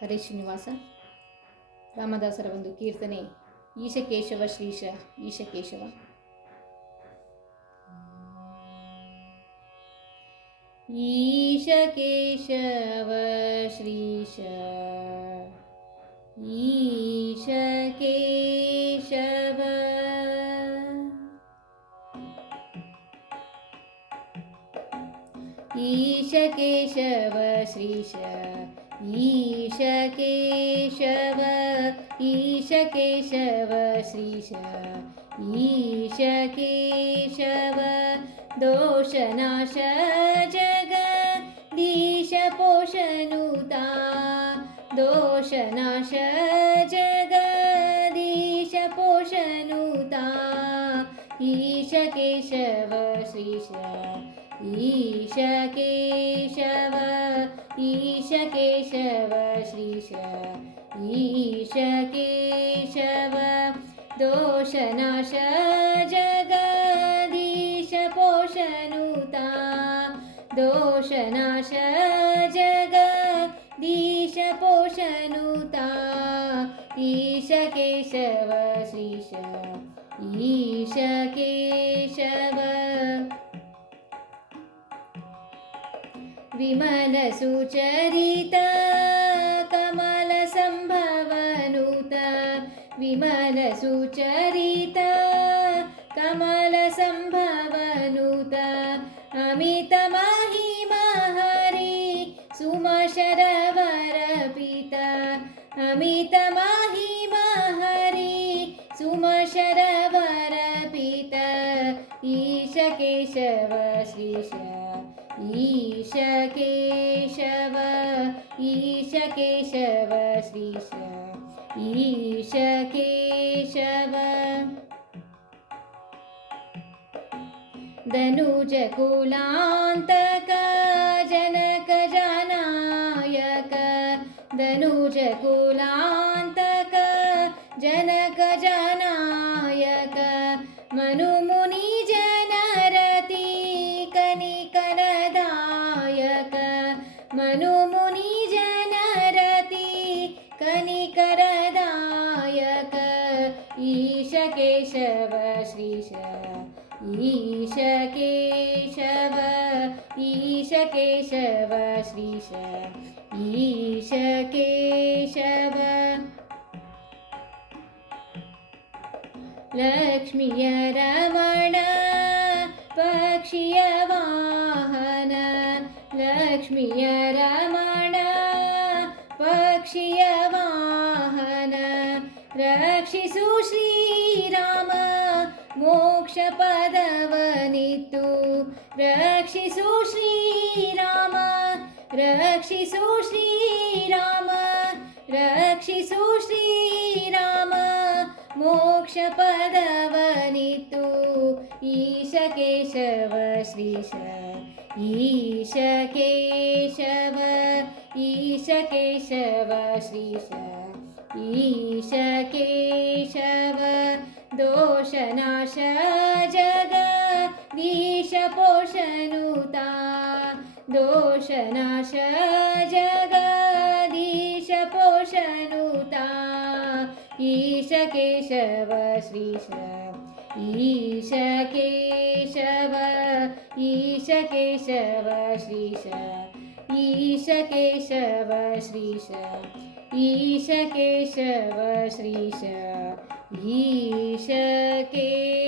ಹರೇ ಶ್ರೀನಿವಾಸ. ರಾಮದಾಸರ ಒಂದು ಕೀರ್ತನೆ, ಈಶಕೇಶವ ಶ್ರೀಶ ಈಶಕೇಶವ. ಈಶಕೇಶವ ಶ್ರೀಶ ಈಶಕೇಶವ, ಈಶಕೇಶವ ಶ್ರೀಶ ಈಶಕೇಶವ, ಈಶಕೇಶವ ಶ್ರೀಶ ಈಶಕೇಶವ, ದೋಷನಾಶ ಜಗದೀಶ ಪೋಷನುತಾ, ದೋಷನಾಶ ಜಗದೀಶ ಪೋಷನುತಾ, ಈಶಕೇಶವ ಶ್ರೀಶ ಈಶಕೇಶವ, ಈಶಕೇಶವ ಶ್ರೀಶ ಈಶಕೇಶವ, ದೋಷನಾಶ ಜಗದೀಶ ಪೋಷನುತಾ, ದೋಷನಾಶ ಜಗದೀಶ ಪೋಷನುತಾ, ಈಶಕೇಶವ ಶ್ರೀಶ ಈಶಕೇಶವ, ವಿಮಲ ಸುಚರಿತ ಕಮಲ ಸಂಭವನುತ, ವಿಮಲ ಸುಚರಿತ ಕಮಲ ಸಂಭವನುತ, ಅಮಿತ ಮಹಿಮಾ ಹರಿ ಸುಮಶರವರ ಪಿತ, ಅಮಿತ ಮಹಿಮಾ ಹರಿ ಸುಮಶರವರ ಪಿತ, ಈಶಕೇಶವ ಶ್ರೀಶ ಈಶಕೇಶವ, ಈಶಕೇಶವ ಶ್ರೀಶ ಈಶಕೇಶವ, ಧನುಜ ಕುಲಾಂತಕ ಜನಕ ಜನಾಯಕ, ಧನುಜ ಕುಲಾಂತಕ ಜನಕ ಜನಾಯಕ, ಮನು ಮುನಿ ಜನರತಿ ಕನಿಕರದಾಯಕ, ಮನು ಮುನಿ ಜನರತಿ ಕನಿಕರದಾಯಕ, ಈಶಕೇಶವ ಶ್ರೀಶ ಈಶಕೇಶವ, ಈಶಕೇಶವ ಶ್ರೀಶ ಈಶಕೇಶವ, ಲಕ್ಷ್ಮಿಯ ರಮಣ ಪಕ್ಷಿಯ ವಾಹನ, ಲಕ್ಷ್ಮಿಯ ರಮಣ ಪಕ್ಷಿಯ ವಾಹನ, ರಕ್ಷಿಸು ಶ್ರೀರಾಮ ಮೋಕ್ಷ ಪದವನಿತ್ತು, ರಕ್ಷಿಸು ಶ್ರೀರಾಮ, ರಕ್ಷಿಸು ಶ್ರೀರಾಮ, ರಕ್ಷಿಸು ಶ್ರೀರಾಮ ಮೋಕ್ಷ ಪದವನಿತ್ತು, ಈಶಕೇಶವ ಶ್ರೀಶ ಈಶಕೇಶವ, ಈಶಕೇಶವ ಶ್ರೀಶ ಈಶಕೇಶವ, ದೋಷನಾಶ ಜಗದೀಶ ಪೋಷನುತಾ, ದೋಷನಾಶ ಜಗದೀಶ ಪೋಷನುತಾ, ಈಶಕೇಶವ ಶ್ರೀಶ ಈಶಕೇಶವ, ಈಶಕೇಶವ ಶ್ರೀಶ ಈಶಕೇಶವ ಶ್ರೀಶ ಈಶಕೇಶವ ಶ್ರೀಶ ಈಶಕೇಶವ.